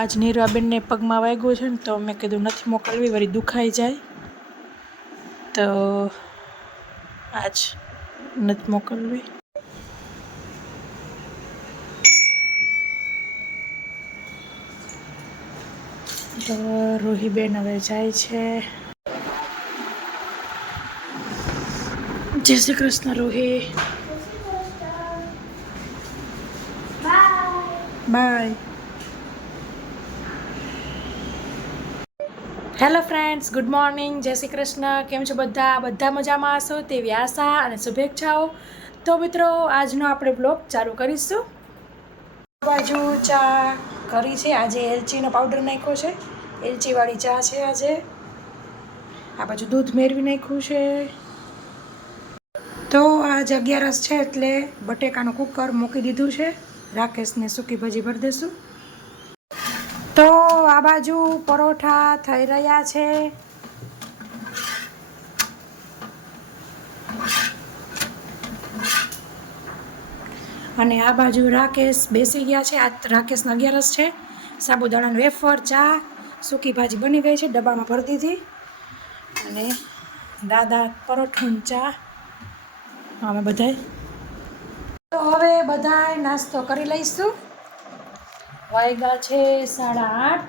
આજ નીરવાબેનને પગમાં વાગ્યું છે ને તો મેં કીધું નથી મોકલવી, વળી દુખાઈ જાય, તો આજ નથી મોકલવી. તો રૂહીબેન હવે જાય છે. જય Shri Krishna Ruhi. Bye. Hello friends, good morning, જય શ્રી કૃષ્ણ. કેમ છો બધા મજામાં હશો તેવી આશા અને શુભેચ્છાઓ. તો મિત્રો, આજનો આપણે બ્લોગ ચાલુ કરીશું. બાજુ ચા કરી છે, આજે એલચીનો પાવડર નાખ્યો છે, એલચીવાળી ચા છે આજે. આ બાજુ દૂધ મેળવી નાખ્યું છે. તો આજ 11 છે એટલે બટેકાનું કુકર મૂકી દીધું છે. રાકેશને સૂકી ભાજી ભરી દઈશું. તો આ બાજુ પરોઠા થઈ રહ્યા છે. અને આ બાજુ રાકેશ બેસી ગયા છે. આ રાકેશના 11 છે. સાબુદાણાનું વેફર, ચા, સૂકી ભાજી બની ગઈ છે, ડબ્બામાં ભરી દીધી. અને દાદા પરોઠું ચા અમે બધાય. તો હવે બધાય નાસ્તો કરી લઈશું. વાગ્યા છે 8:30.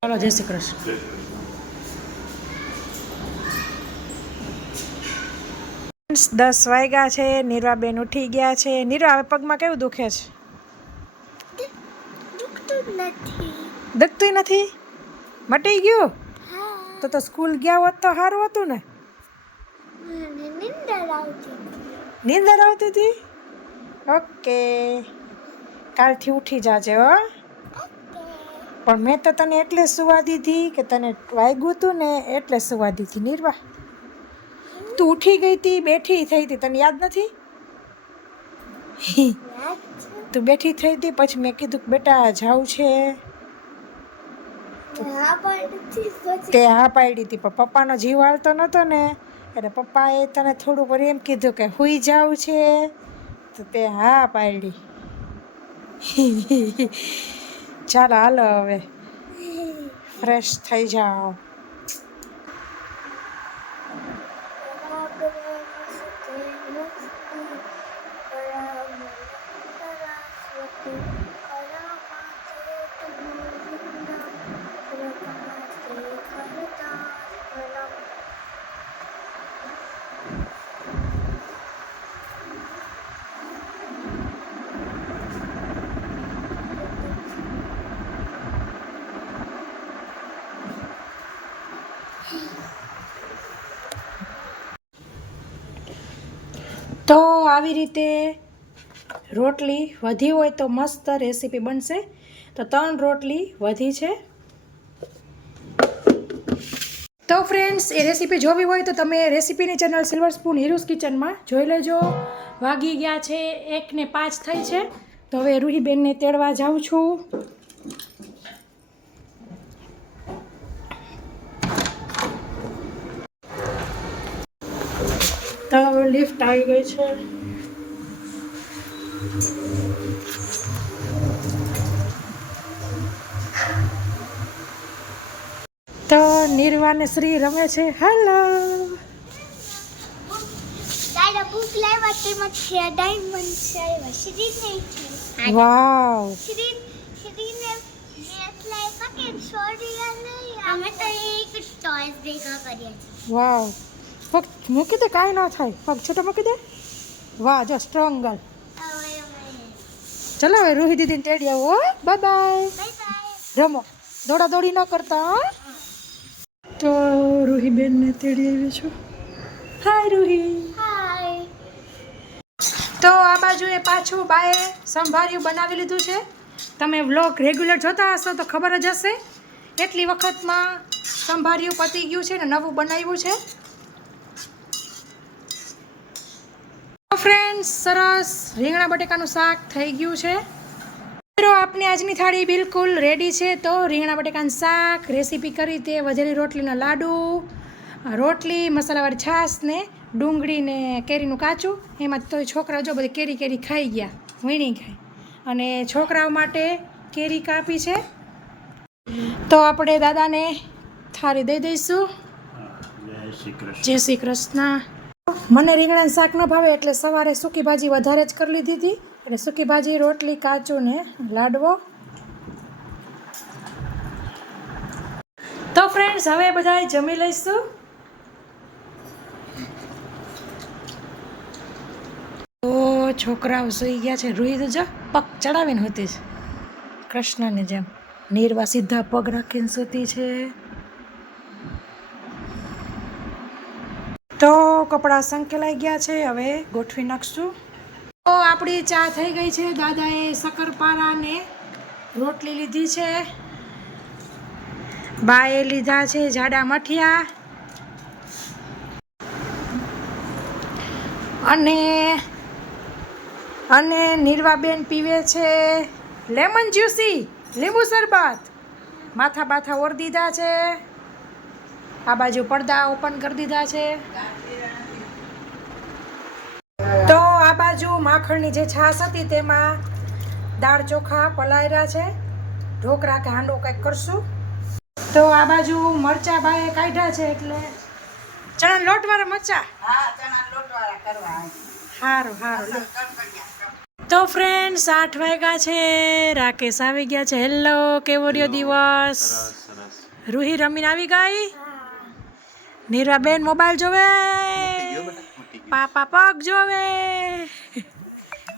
ચાલો, જય શ્રી કૃષ્ણ. 10 વાગ્યા છે. નીરવાબેન ઉઠી ગયા છે. નીરવા, હવે પગમાં કેવું દુખે છે? દુખતું નથી? મટી ગયું? તો સ્કૂલ ગયા હોત તો સારું હતું ને. નીંદર આવતી હતી? ઓકે, કાલથી ઉઠી જાજે હો. પણ મેં તો તને એટલે સુવા દીધી કે તને વાગ્યું હતું ને, એટલે સુવા દીધી. નીરવા, તું ઉઠી ગઈ હતી, બેઠી થઈ હતી, તને યાદ નથી? તું બેઠી થઈ હતી, પછી મેં કીધું કે બેટા જાવું છે. તે હા પાડી હતી, પણ પપ્પાનો જીવ હાલતો નહોતો ને, એટલે પપ્પાએ તને થોડુંક વાર એમ કીધું કે હુઈ જાવું છે, તો તે હા પાડી. ચાલો, હાલો હવે ફ્રેશ થઈ જાઓ. તો આવી રીતે રોટલી વધી હોય તો મસ્ત રેસીપી બનશે. તો 3 રોટલી વધી છે. તો ફ્રેન્ડ્સ, એ રેસીપી જોવી હોય તો તમે રેસીપીની ચેનલ સિલ્વર સ્પૂન હીરુસ કિચનમાં જોઈ લેજો. વાગી ગયા છે 1:05 થઈ છે. તો હવે રૂહીબેનને તેડવા જાઉં છું. તો લિફ્ટ આવી ગઈ છે. તો નીરવાને શ્રી રમે છે. હેલો. દાદા બુક લાવ્યા તેમાં છે ડાયમંડ છે શ્રી નહીં છે. વાવ. શ્રીને એટલે પકે છોડીયા નહીં. અમે તો એક ટોયસ ભેગા કર્યા છે. વાવ. પગ મૂકી દે, કાંઈ ન થાય. પગ છોટો મૂકી દે. વાહ, જો સ્ટ્રોંગ ગર્લ. ચલો હવે રૂહી દીદીને તેડી આવો. Bye bye. રમો, દોડા દોડી ન કરતા. તો રૂહીબેનને તેડી આવી છું. હાય રૂહી. હાય. તો આ બાજુએ પાછું બાએ સંભાર્યું બનાવી લીધું છે. તમે વ્લોગ રેગ્યુલર જોતા હશો તો ખબર જ હશે. એટલી વખતમાં સંભાર્યું પતી ગયું છે ને નવું બનાવ્યું છે. ફ્રેન્ડ્સ, સરસ રીંગણા બટેકાનું શાક થઈ ગયું છે. મિત્રો, આપની આજની થાળી બિલકુલ રેડી છે. તો રીંગણા બટેકાનું શાક રેસીપી કરી તે વધેલી રોટલીના લાડુ, રોટલી, મસાલાવાળી છાશ ને ડુંગળી ને કેરીનું કાચું, એમાં તો છોકરા જો બધી કેરી ખાઈ ગયા, વીણી ખાય. અને છોકરાઓ માટે કેરી કાપી છે. તો આપણે દાદાને થાળી દઈ દઈશું. જય શ્રી કૃષ્ણ. મને રીંગણાનું શાક ન ભાવે એટલે સવારે સૂકી ભાજી વધારે જ કરી લીધી હતી. એટલે સૂકી ભાજી, રોટલી, કાચું ને લાડવો. તો ફ્રેન્ડ્સ હવે બધાએ જમી લઈશું. તો છોકરાઓ સૂઈ ગયા છે. રૂહી તો જો પગ ચડાવીને હોતી છે કૃષ્ણને જેમ. નીરવા સીધા પગ રાખીને સૂતી છે. તો કપડાં સંકેલાઈ ગયા છે, હવે ગોઠવી નાખશું. તો આપણી ચા થઈ ગઈ છે. દાદાએ શક્કરપારા ને રોટલી લીધી છે. બાએ લીધા છે જાડા મઠિયા. અને નીરવાબેન પીવે છે લેમન જ્યુસી, લીંબુ શરબત. માથા બાથા ઓર દીધા છે. આ બાજુ પડદા ઓપન કરી દીધા છે. તો આ બાજુ માખણની જે છાશ હતી તેમાં દાળ ચોખા પલાળ્યા છે. ઢોકળા કે હાંડો કંઈક કરશું. તો આ બાજુ મરચા બાએ કાઢ્યા છે, એટલે ચણા લોટવાળા મરચા. સારું સારું. તો ફ્રેન્ડ્સ 8 વાગ્યા છે. રાકેશ આવી ગયા છે. હેલો, કેવો રહ્યો દિવસ? રૂહી રમીને આવી ગઈ. નીરવાબેન મોબાઈલ જોવે. પાપા પગ જોવે.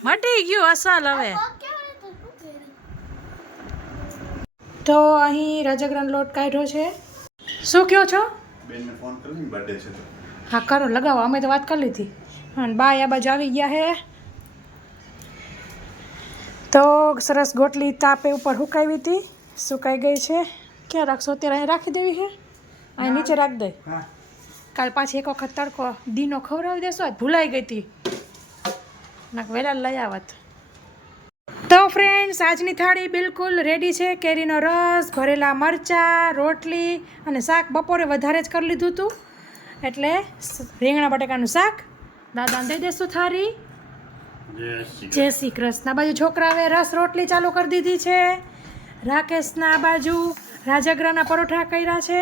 મટી ગયું અસલ હવે. તો અહીં રાજગરાનો લોટ કાઢ્યો છે. શું કહો છો? બેનને ફોન કરીને બર્થડે છે તો. હા કરો, લગાવો. અમે તો વાત કરી લીધી. અને બાય આ બાજુ આવી ગયા હે. તો સરસ ગોટલી તાપે ઉપર સુકાવી હતી, સુકાઈ ગઈ છે. ક્યાં રાખશો? અત્યારે અહીં રાખી દેવી છે. અહીં નીચે રાખી દે. કાલ પાછી એક વખત તડકો દીનો ખવડાવી દેશો. આજ ભૂલાઈ ગઈ હતી, નાક વહેલા લઈ આવત. તો ફ્રેન્ડ્સ આજની થાળી બિલકુલ રેડી છે. કેરીનો રસ, ભરેલા મરચાં, રોટલી અને શાક બપોરે વધારે જ કરી લીધું હતું, એટલે રીંગણા બટાકાનું શાક. દાદાને દઈ દેશું થાળી. જય શ્રી કૃષ્ણ. બાજુ છોકરાએ રસ રોટલી ચાલુ કરી દીધી છે. રાકેશના બાજુ રાજગરાના પરોઠા કર્યા છે.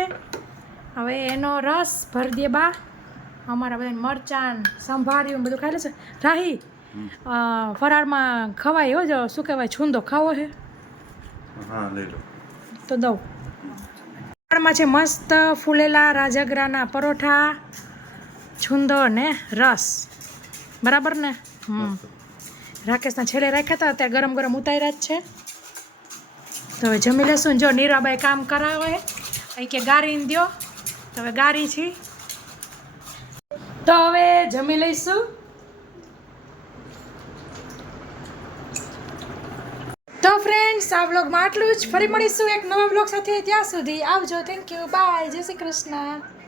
હવે એનો રસ ભરી દે બા. અમારા બધા મરચાં સંભાર્યું બધું ખાઈ લેશે. રાહી ફરાળમાં ખવાય હો. જો શું કહેવાય, છૂંદો ખાવો છે? હા લઈ લો. તો દઉં. ફરાળમાં છે મસ્ત ફૂલેલા રાજગરાના પરોઠા, છૂંદો ને રસ. બરાબર ને? રાકેશના છેલ્લે રાખ્યા હતા, અત્યારે ગરમ ગરમ ઉતાર્યા જ છે. તો હવે જમી લેશું. જો નીરાબાઈ કામ કરાવે, અહીં કે ગારીને દો, તો હવે ગારી છી. તો હવે જમી લઈશું. તો ફ્રેન્ડ્સ આ વ્લોગમાં આટલું જ. ફરી મળીશું એક નવા વ્લોગ સાથે. ત્યાં સુધી આવજો. Thank you, bye. જય શ્રી કૃષ્ણ.